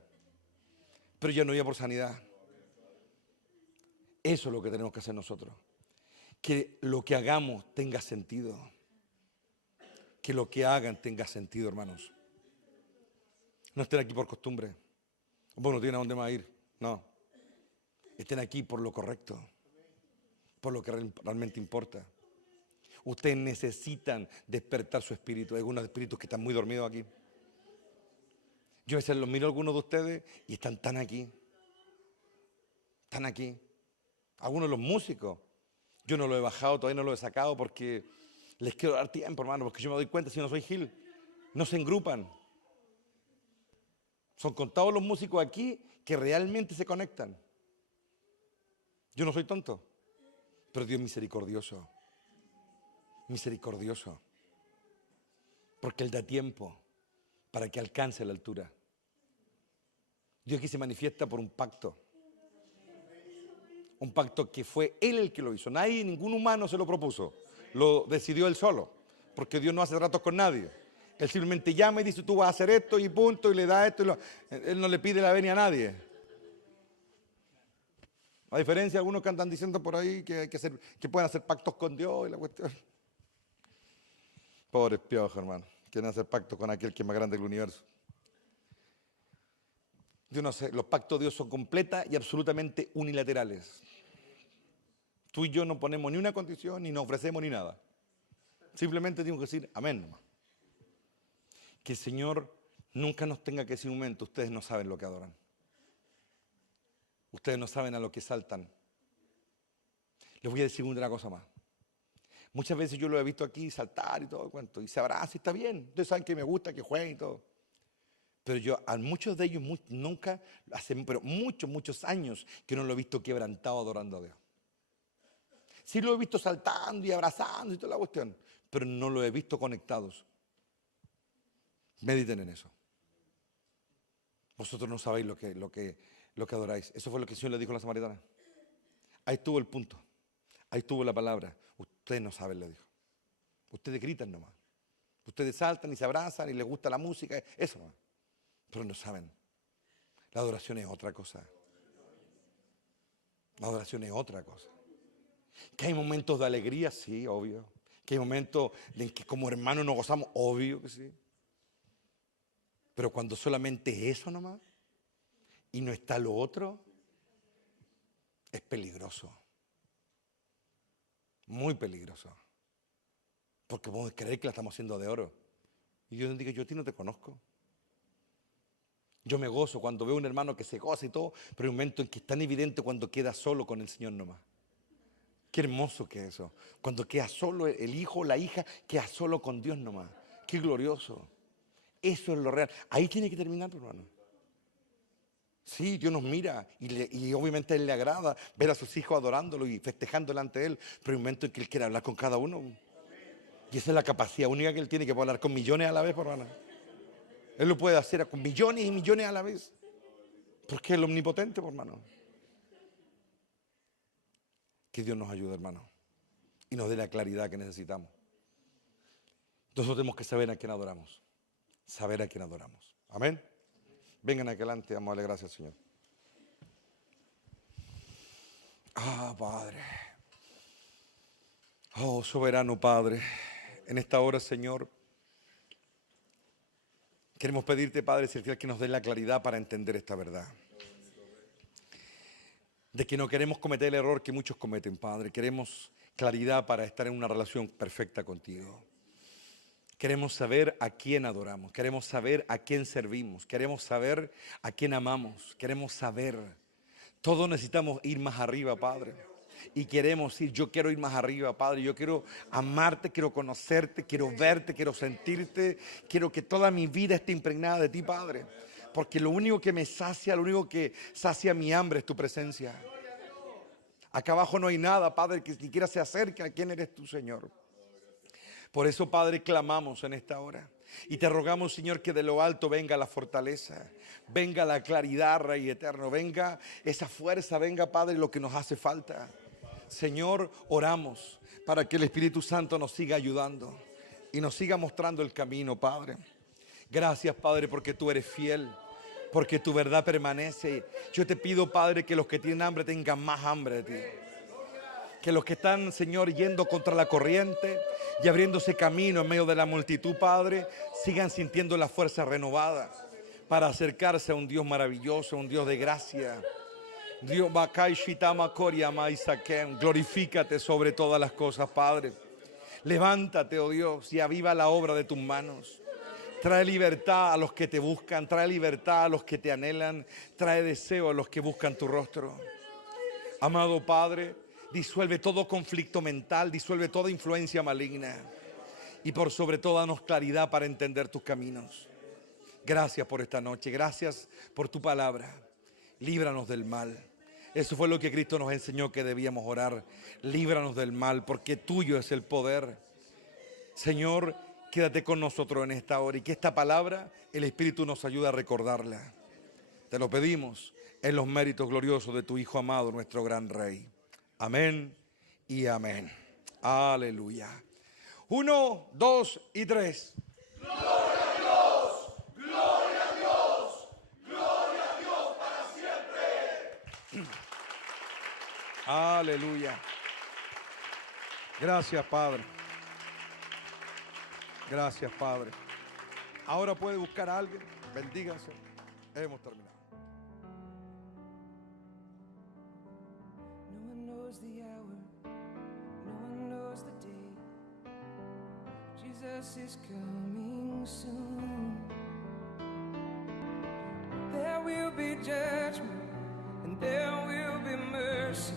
Pero yo no iba por sanidad. Eso es lo que tenemos que hacer nosotros. Que lo que hagamos tenga sentido. Que lo que hagan tenga sentido, hermanos. No estén aquí por costumbre. Bueno, no tienen a dónde más ir. No. Estén aquí por lo correcto. Por lo que realmente importa. Ustedes necesitan despertar su espíritu. Hay algunos espíritus que están muy dormidos aquí. Yo a veces los miro a algunos de ustedes y están tan aquí. Están aquí. Algunos de los músicos. Yo no lo he bajado, todavía no lo he sacado porque les quiero dar tiempo, hermano, porque yo me doy cuenta, si no soy Gil, no se engrupan. Son contados los músicos aquí que realmente se conectan. Yo no soy tonto, pero Dios es misericordioso. Misericordioso. Porque Él da tiempo para que alcance la altura. Dios aquí se manifiesta por un pacto. Un pacto que fue Él el que lo hizo. Nadie, ningún humano se lo propuso. Lo decidió Él solo. Porque Dios no hace tratos con nadie. Él simplemente llama y dice, tú vas a hacer esto y punto, y le da esto. Él no le pide la venia a nadie. A diferencia de algunos que andan diciendo por ahí que pueden hacer pactos con Dios y la cuestión. Pobres piojos, hermano. Quieren hacer pactos con aquel que es más grande que el universo. Yo no sé, los pactos de Dios son completas y absolutamente unilaterales. Tú y yo no ponemos ni una condición, ni nos ofrecemos ni nada. Simplemente tengo que decir amén nomás. Que el Señor nunca nos tenga que decir un momento, ustedes no saben lo que adoran. Ustedes no saben a lo que saltan. Les voy a decir una cosa más. Muchas veces yo lo he visto aquí saltar y todo el cuento, y se abraza y está bien. Ustedes saben que me gusta, que jueguen y todo. Pero yo a muchos de ellos nunca, pero muchos años que no lo he visto quebrantado adorando a Dios. Sí lo he visto saltando y abrazando y toda la cuestión, pero no lo he visto conectados. Mediten en eso. Vosotros no sabéis lo que adoráis. Eso fue lo que el Señor le dijo a la samaritana. Ahí estuvo el punto. Ahí estuvo la palabra. Ustedes no saben, le dijo. Ustedes gritan nomás. Ustedes saltan y se abrazan y les gusta la música. Eso nomás. Pero no saben. La adoración es otra cosa. La adoración es otra cosa. Que hay momentos de alegría, sí, obvio. Que hay momentos en que como hermanos nos gozamos, obvio que sí. Pero cuando solamente es eso nomás y no está lo otro, es peligroso. Muy peligroso. Porque podemos creer que la estamos haciendo de oro. Y Dios nos dice, yo a ti no te conozco. Yo me gozo cuando veo a un hermano que se goza y todo, pero hay un momento en que es tan evidente cuando queda solo con el Señor nomás. Qué hermoso que es eso. Cuando queda solo el hijo, la hija, queda solo con Dios nomás. Qué glorioso. Eso es lo real. Ahí tiene que terminar, hermano. Sí, Dios nos mira y obviamente a Él le agrada ver a sus hijos adorándolo y festejando delante de Él, pero hay un momento en que Él quiere hablar con cada uno. Y esa es la capacidad única que Él tiene, que puede hablar con millones a la vez, hermano. Él lo puede hacer con millones y millones a la vez. Porque es el omnipotente, hermano. Que Dios nos ayude, hermano. Y nos dé la claridad que necesitamos. Nosotros tenemos que saber a quién adoramos. Saber a quién adoramos. Amén. Vengan aquí adelante, vamos a darle gracias al Señor. Padre. Oh, soberano Padre. En esta hora, Señor, queremos pedirte, Padre celestial, que nos dé la claridad para entender esta verdad. De que no queremos cometer el error que muchos cometen, Padre. Queremos claridad para estar en una relación perfecta contigo. Queremos saber a quién adoramos, queremos saber a quién servimos, queremos saber a quién amamos, queremos saber. Todos necesitamos ir más arriba, Padre. Y queremos ir, yo quiero ir más arriba, Padre. Yo quiero amarte, quiero conocerte, quiero verte, quiero sentirte. Quiero que toda mi vida esté impregnada de ti, Padre. Porque lo único que me sacia, lo único que sacia mi hambre es tu presencia. Acá abajo no hay nada, Padre, que siquiera se acerque a quién eres tú, Señor. Por eso, Padre, clamamos en esta hora. Y te rogamos, Señor, que de lo alto venga la fortaleza, venga la claridad, Rey eterno, venga esa fuerza, venga, Padre, lo que nos hace falta. Señor, oramos para que el Espíritu Santo nos siga ayudando y nos siga mostrando el camino, Padre. Gracias, Padre, porque tú eres fiel, porque tu verdad permanece. Yo te pido, Padre, que los que tienen hambre tengan más hambre de ti. Que los que están, Señor, yendo contra la corriente y abriéndose camino en medio de la multitud, Padre, sigan sintiendo la fuerza renovada para acercarse a un Dios maravilloso, un Dios de gracia. Dios, glorifícate sobre todas las cosas, Padre. Levántate, oh Dios, y aviva la obra de tus manos. Trae libertad a los que te buscan, trae libertad a los que te anhelan, trae deseo a los que buscan tu rostro. Amado Padre, disuelve todo conflicto mental, disuelve toda influencia maligna y por sobre todo danos claridad para entender tus caminos. Gracias por esta noche, gracias por tu palabra. Líbranos del mal. Eso fue lo que Cristo nos enseñó que debíamos orar. Líbranos del mal, porque tuyo es el poder. Señor, quédate con nosotros en esta hora y que esta palabra, el Espíritu nos ayude a recordarla. Te lo pedimos en los méritos gloriosos de tu Hijo amado, nuestro gran Rey. Amén y amén. Aleluya. 1, 2 y 3. Aleluya. Gracias, Padre. Gracias, Padre. Ahora puede buscar a alguien. Bendíganse. Hemos terminado. No one knows the hour, no one knows the day. Jesus is coming soon. There will be judgment and there will be mercy.